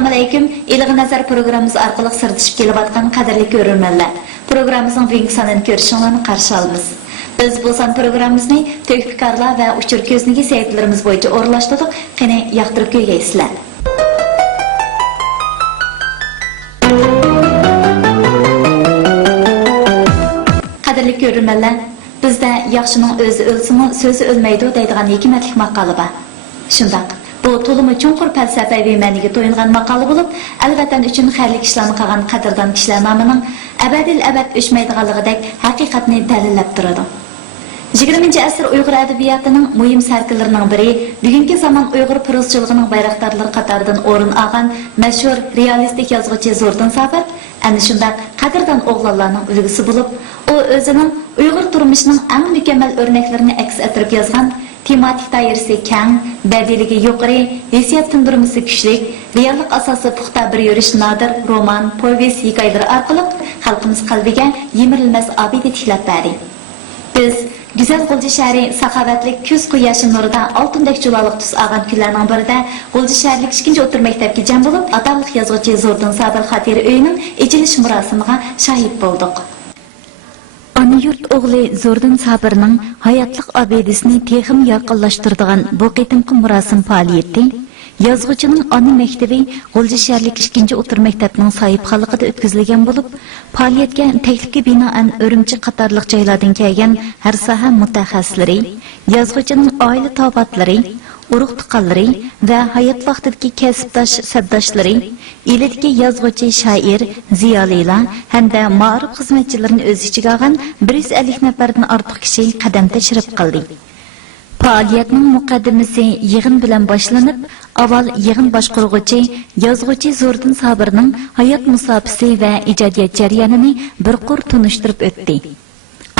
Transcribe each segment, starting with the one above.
Assalamu alaykum. İlgi nazar programımız arqılıq sırtışıp kelyapatqan qadrli görürmənlər. Programımızın bugungi sonini ko'rishingizni qarshi olamiz. Biz bu son programmamizni Tövfikarlar va Uchur ko'znigi saytlarimiz bo'yicha o'rinlashtirdik. Qani yoqtirib ko'rgaysizlar. Qadrli görürmənlər, bizdə yaxşının özü ölsimi, sözü ölməydi deydigan hikmatlik maqoli bor. Shundaq. Bu to'limi chunqur falsafaviy ma'niga to'yingan maqola bo'lib, alvatan uchun xayrli ishlarni qilgan qadrdon kishilar nomining abadil abad o'chmaydiganligidek haqiqatni dalillab turadi. 20-asr Uyg'ur adabiyotining muhim sarkillarining biri bugungi zamon Uyg'ur prozachiligining bayroqdorlari qatoridan o'rin olgan mashhur realistik yozuvchi Zo'rdin Sabir ana shunday qadrdon o'g'lonlarning ulgusi bo'lib, u o'zining Uyg'ur turmushining eng mukammal o'rnaklarini aks ettirib yozgan tematik doirasi keng, badiligi yuqori, hissiyot tindirmasi kuchli, reallik asosi puxta bir yurish nodir roman, povest, hikoyalar orqali xalqimiz qalbiga yemirilmas obida tiklab berdi. Biz Güzel G'ulji shahri saxovatli kuz quyoshi nurida oltindek juloliq tus olgan kunlarning birida G'ulji shahrlik 2-o'rta maktabga jam bo'lib, ataliq yozuvchi Zo'rdin Sabir xotira uyining ichilish murosimiga shohid bo'ldik. Ana yurt o'g'li Zo'rdin Sabirning hayotlik obidasini texim yorqinlashtiradigan bu qitimqi murosim faoliyati yozuvchining ona maktabi G'ulji shahrlik 2-o'rta maktabning sohibxonligida o'tkazilgan bo'lib, faoliyatga taklifga binoan Urumchi qatorliq joylardan kelgan har soha mutaxassislari, yozuvchining oila tobatlari, urug' tuqqanlari va hayot vaqtidagi kasbdosh sabdoshlari, elidagi yozuvchi, shoir, ziyolilar hamda ma'rif xizmatchilarini o'z ichiga olgan 150 nafardan ortiq kishi qadam tashrif qildi. Faoliyatning muqaddimasi yig'in bilan boshlanib, avval yig'in boshqaruvchi yozuvchi Zo'rdin Sabirning hayot musofasi va ijodiyat jarayonini bir qur tunishtirib o'tdi.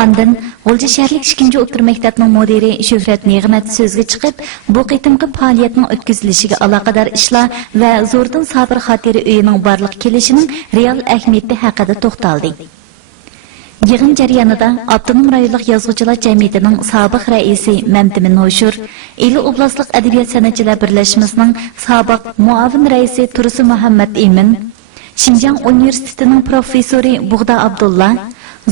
Ondan G'ulji shahrlik 2-o'rta maktabning mudiri Shuhrat Ne'mat so'zga chiqib, bu qitimqi faoliyatning o'tkazilishiga aloqador ishlar va Zo'rdin Sabir xotira uyining barliq kelishining real ahamiyati haqida to'xtaldi. Yig'in jarayonida Abdunum rayonlik yozuvchilar jamiyatining sobiq raisi Mamtimin Hoshur, Eli oblastlik adabiyot san'atchilar birlashmasining sobiq muavin raisi Tursi Muhammad Emin, Xinjiang universitetining professori Bug'da Abdulla,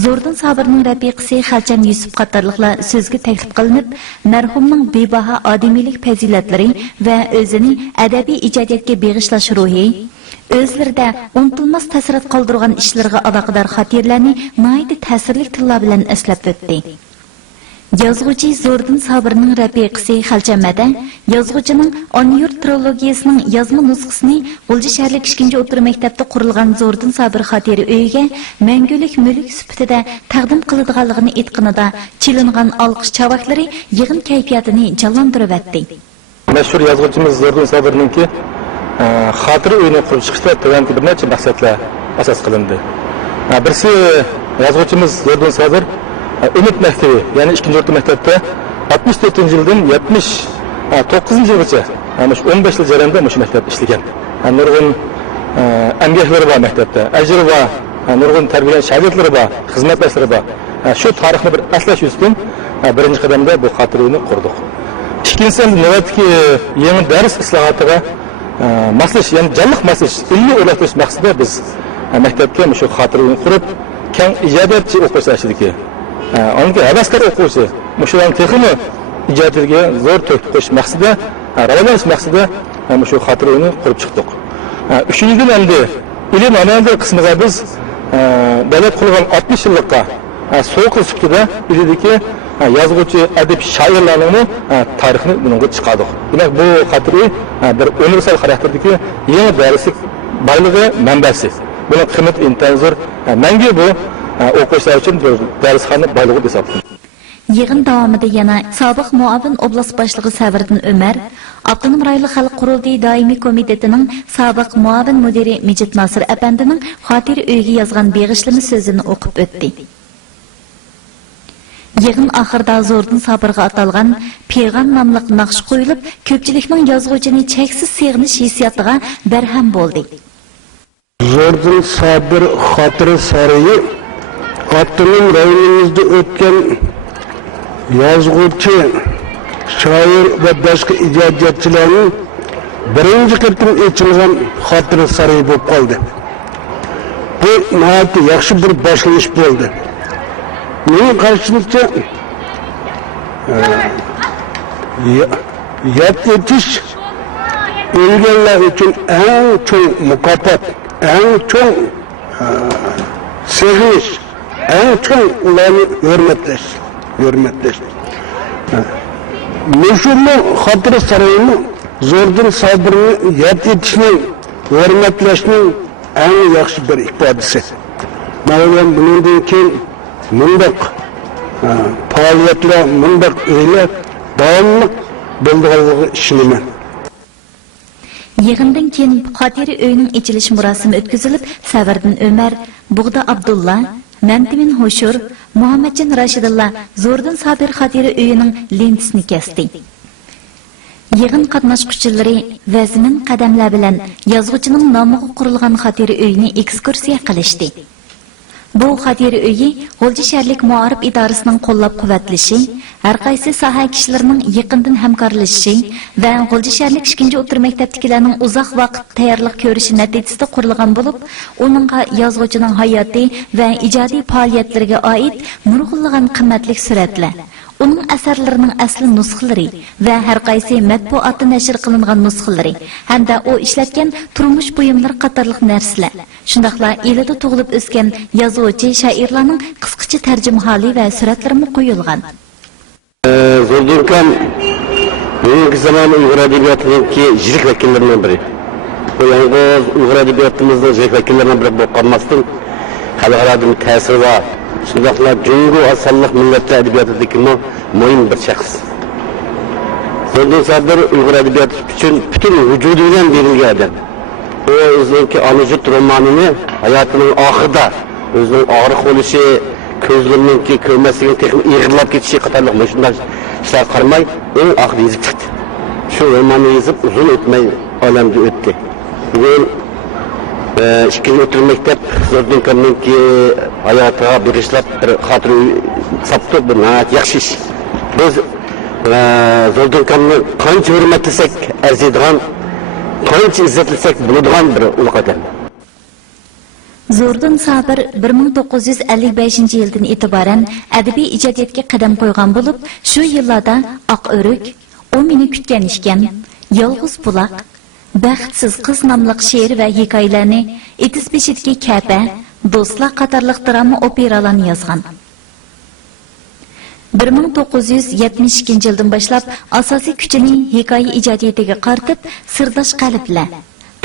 Zo'rdin Sabirning rafiqasi Xalchan Yusuf qatorliqlar so'zga taklif qilinib, marhumning bebaho odamiylik fazilatlari va o'zini adabiy ijodiyatga bag'ishlash ruhi, o'zlarida unutilmas ta'sir qoldirgan ishlarga aloqador xotirlarni noyda ta'sirli tillar bilan eslab o'tdi. Yozuvchi Zo'rdin Sabirning rafiqasi Xalchamada yozuvchining On-yurt trilogiyasining yozma nusxasini G'ulji shahrlik 2-o'rta maktabda qurilgan Zo'rdin Sabir xotira uyiga mangulik mulk sifatida taqdim qiladiganligini aytganida chilingan olqish chavaklari yig'in kayfiyatini jonlantirib o'tdi. Mashhur yozuvchimiz Zo'rdin Sabirningki xotira uyini qurib chiqishda tuvanti bir necha maqsadlar asos qilindi. Birisi yozuvchimiz Zo'rdin Sabir Umid maktabi, ya'ni 2-o'rta maktabda 64-yildan 79-yilgacha, ana shu 15 yil jarayonida shu maktabda ishlagan. Nurg'un emgaklari bor maktabda, ajri bor, nurg'un tarbiyalash shogirdlari bor, xizmatdoshlari bor. Shu tarixni bir aslash uchun birinchi qadamda bu xotira uyini qurdik. Ikkinchisi navbatdagi yangi dars islohotiga maslash, ya'ni jonliq maslash, ilmiy o'rgatish maqsadida biz maktabga shu xotira uyini qurib, keng ijodiyatchi o'quvchilar ishidagi onga havaskor o'quvchi mushularning texnik ijodiga zo'r to'kib qo'yish maqsadida, rivojlanish maqsadida shu xotira uyini qurib chiqdik. Uchinchidan endi ilm amaliyot qismiga biz davlat qurgan 60 yillikqa so'q sifatida ilidagi yozuvchi, adib, shoirlarning tarixini bunga chiqardik. Demak, bu xotira uy bir universal xarakterdagi yangi darslik boyligi manbasi. Buni qiymati intenzor, menga bu o'quvchilar uchun darsxona boyligi hisoblanadi. Yig'in davomida yana sobiq muavin oblast boshlig'i Savirdin Umar, Abdunum rayonlik xalq qurultiyi doimiy komitetining sobiq muavin mudiri Mijit Nasir apandining xotira uyiga yozgan beg'ishlama so'zini o'qib o'tdi. Yig'in oxirida Zo'rdin Sabirga atalgan Peyg'am nomli naqsh qo'yilib, ko'pchilikning yozuvchini cheksiz seg'inish hissiyotiga barham bo'ldi. Zo'rdin Sabir xotira sarayi Abdunum rayonimizda o'tgan yozuvchi, shoir va boshqa ijodiyotchilarning birinchi qatim ochilgan xotira saroyi bo'lib qoldi. Bu nihoyatda yaxshi bir boshlanish bo'ldi. Mening qarashimcha yod etish o'lganlar uchun eng cho'ng mukofot, eng cho'ng sevinish, eng cho'ng ularni hurmatlash. Meşhurlu xotira saroyini Zo'rdan Sobirni yod etishning, hurmatlashning eng yaxshi bir ifodasi. Ma'lum bundan keyin bunday faoliyatlar, bunday o'ylar davomli bo'lganligiga ishonaman. Yig'indan keyin xotira uyining ochilish murosimi o'tkazilib, Savirdin Ömer, Bug'da Abdulla, Mantimin Hoshur, Muhammadjon Rashidilla Zo'rdan Sobir xotira uyining lentisini kesdi. Yig'in qatnashchilari vazmin qadamlar bilan yozuvchining nomiga qurilgan xotira uyini ekskursiya qilishdi. Bu xotira uyi G'o'lji shaharlik muarif idorasining qo'llab-quvvatlashi, har qaysi soha kishilarining yaqindan hamkorlashishi va G'o'lji shaharlik 2-o'rta maktabdagilarning uzoq vaqt tayyorlik ko'rishi natijasida qurilgan bo'lib, uningga yozuvchining hayoti va ijodiy faoliyatlariga oid nurg'unlagan qimmatli suratlar, uning asarlarining asli nusxalari va har qaysi matbuotda nashr qilingan nusxalari hamda u ishlatgan turmush buyumlari qatorliq narsalar, shundaqla elida tug'ilib o'sgan yozuvchi shoirlarning qisqacha tarjimaholi va suratlari qo'yilgan. Zo'rdan bugungi zamon Uyg'ur adabiyotidagi yirik vakillaridan biri. Bu yalnız Uyg'ur adabiyotimizning yirik vakillaridan biri bo'lib qolmasdan, xalqaro ta'siri va shundaqla Jungo asonliq millatlar adabiyotidagi muhim bir shaxs. Zo'rdan Sobir Uyg'ur adabiyoti uchun butun vujudi bilan berilgan odam. O o'zining Onajut romanini hayotining oxirida o'zining og'riq bo'lishi, ko'zlarining ko'rmasligi, ig'irlab ketishi qatorliq shunday ishlar qarmay, eng oxirida yozib chiqdi. Shu romanni yozib uzun o'tmay olamga o'tdi. Bugun 2-o'rta maktab Zo'rdan Sobirning hayotiga bag'ishlab bir xotira sapti bir yaxshi ish. Biz Zo'rdan Sobirni qancha hurmatlasak arziydigan, qancha izzatlasak bo'ladigan bir ulug' odam. Zo'rdan Sobir 1955-yildan e'tiboran adabiy ijodiyotga qadam qo'ygan bo'lib, shu yillarda Oq o'rik, U meni kutgan ishkan, Yolg'iz buloq, Baxtsiz qiz nomli she'r va hikoyalarni, Etis beshidagi Ka'ba, Do'stlar qatorliq drama operalarni yozgan. 1972-yildan boshlab asosiy kuchini hikoya ijodiyatiga qaratib, Sirdosh qalblar,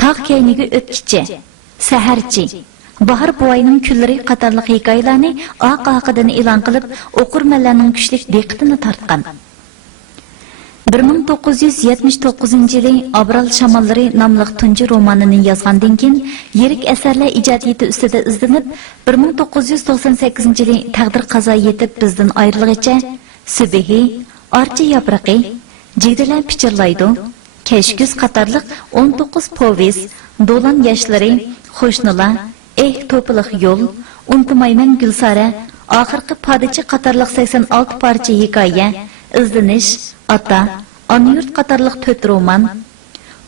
Tog' kayniga o'tkichi, Saharchi, Bahar buvoyning kunlari qatorliq hikoyalarni oq-oqidan e'lon qilib, o'qirmanlarning kuchli diqqatini tortgan. 1979-yili Abral shamollari nomli tunji romanini yozgandan keyin yirik asarlar ijodiyati ustida izlanib, 1998-yili taqdir qazo yetib bizdan ayrilgancha Subihi, Archa yaproqi, Jigdilar pichirlaydi, Kashkuz qatorliq 19 povest, Do'lan yoshlari, Xo'shnilar, to'piliq yo'l, Unutmayman Gulsara, oxirgi Podichi qatorliq 86 parcha hikoya, Izlanish, Ota, Onayurt qatorliq 4 roman,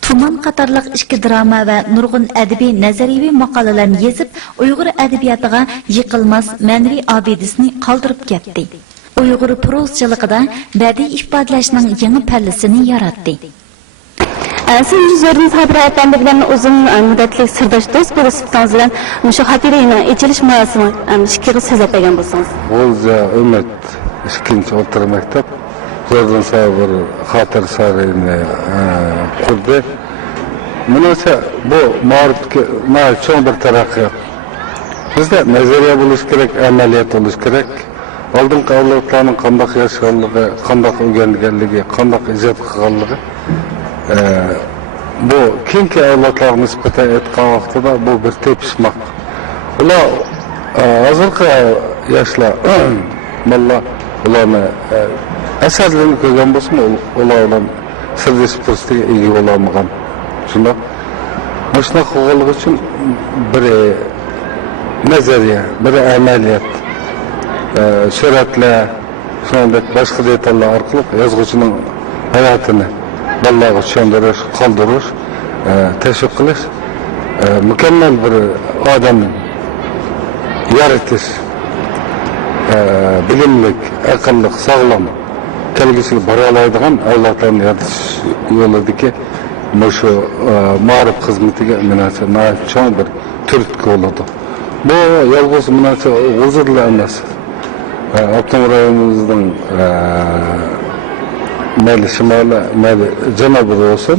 Tuman qatorliq 2 drama va nurg'un adabiy nazariy maqolalarni yozib, Uyg'ur adabiyotiga yiqilmas ma'naviy obidasini qoldirib ketdi. Uyg'ur prozchiligida badiiy ifodalashning yangi pallasini yaratdi. Siz Zo'rdan Sobir efendi bilan uzun muddatli sirdosh do'st bo'lishibsiz bilan shu xotiraning ochilish marosimi fikri siz aytgan bo'lsangiz. G'o'lja Umid 2-o'rta maktab Zo'rdan Sobir xotira saroyini qurdi. Menimcha bu ma'rifatga cho'ng bir taraqqiyot. Bizda nazariya bo'lish kerak, amaliyot bo'lish kerak. Oldingi avlodlarning qanday yashaganligi, qanday o'rganganligi, qanday ijod qilganligi bu keyingi avlodlarga nisbatan aytgan vaqtida bu bir tepishmoq. Ular hozirgi yoshlar ularni asarlarini ko'rgan bo'lsa, ular bilan sirdosh fursatiga ega bo'lolmagan. Shundoq Mashna qilganligi uchun bir nazariya, bir amaliyot, suratlar, shuningdek boshqa detallar orqali yozuvchining hayotini bolalarga tushundirish, qoldirish, teşvik qilish, mükemmel bir adam yaratish, bilimlik, aqlli, sog'lom, kelgusiga bora oladigan avlodlarni yaratish yo'lidagi şu ma'rif xizmatiga menimcha cho'ng bir turtki bo'ladi. Bu yolg'iz menimcha huzurli emas. Abdum rayonimizning mayli shimoli, mayli janubida olsun,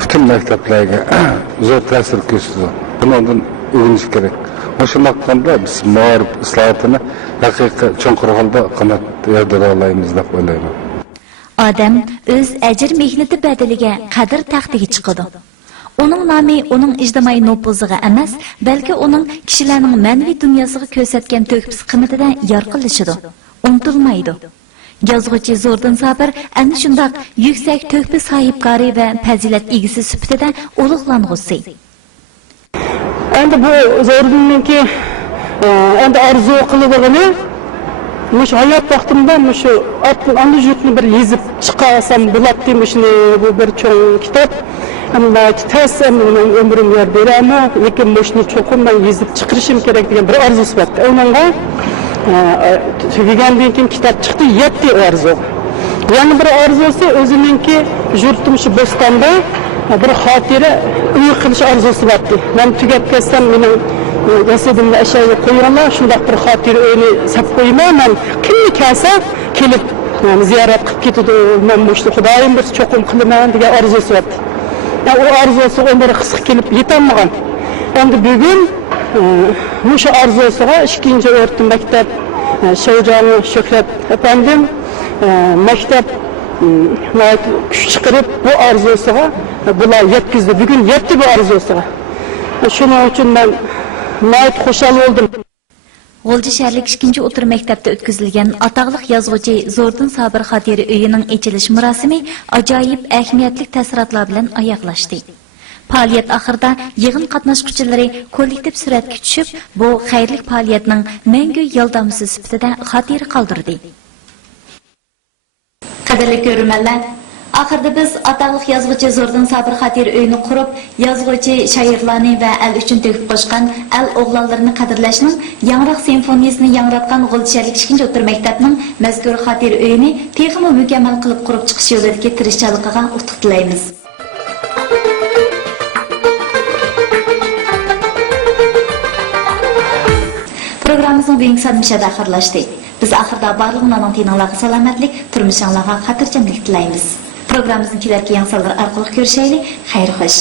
bütün maktablarga zo'r ta'sir ko'rsatadi. Bundan o'rganish kerak. Shunday qilganda biz ma'rif islohotini haqiqiy cho'nqir holda qanot yordira olamiz deb o'ylayman. Odam o'z ajr mehnati badaliga qadr taxtiga chiqadi. Uning nomi uning ijtimoiy nufuziga emas, balki uning kishilarning ma'naviy dunyosiga ko'rsatgan to'kpis qiymatidan yorqinlashadi. Unutilmaydi. Yozuvchi Zo'rdin Sabir ana shunday yuksak to'kpis sohibkori va fazilat egasi sifatida ulug'lang'usi. Endi bu Zo'rdinninki endi orzu qiladigan Muş hayat vaktimde şu anlı jutlu bir yazıp çıkarsam bulat demişni bu bir çoğun kitap. Ama tezsen ömrüm yer ama lekin muşni çoğun ben yazıp çıkırışım gerek diye bir arzusu var. Onunla tügenden kim kitap çıktı yetti arzu. Yani bir arzusu özününki jurtum şu bostanda bir hatire uy qilish arzusu var. Ben tügetkesem benim yasadımda aşağıya koyuyorlar, şundak bir hatır öyle sap koymayım, ben kimli kelse kelip yani ziyaret kılıp gidiyordu, ben müştü Xudayım bir çokum kılımağın diye arzusu var. Yani o arzusu onları kısık gelip yetemmeğen. Onda bugün müşü arzusuna ikinci öğretim mektep Şevcanı Şöhret efendim mektep güç çıkarıp bu arzusuna bunlar yetkizdi. Bugün yetti bu arzusuna. Şunun için ben Nayet xoşal oldum. G'o'lji shaharlik 2-chi o'tir maktabda o'tkazilgan ataqliq yozuvchi Zo'rdin Sabir xotira uyining ochilish murosimi ajoyib ahamiyatli ta'sirotlar bilan oyoqlashdi. Faoliyat oxirida yig'in qatnashchilari kollektiv suratga tushib, bu xayrli faoliyatning mangu yordamchisi sifatida xotira qoldirdi. Qadrli ko'ruvchilar, oxirida biz ataqliq yozuvchi Zo'rdin Sabir xotira uyini qurib, yozuvchi shoirlarni va el uchun to'kib qo'shgan el o'g'lonlarini qadrlashning yangroq simfoniyasini yangratgan G'o'lji shaharlik 2-chi o'tir maktabning mazkur xotira uyini texnik mukammal qilib qurib chiqish yo'lidagi tirishchiligiga utuq tilaymiz. Programmamizning bugungi so'nmishida oxirlashdi. Biz oxirida barliqlarning tininglarga salomatlik, turmushinglarga xotirjamlik tilaymiz. Programmamızın kilerki yansılar arkalık görüşeyle, hayır hoş.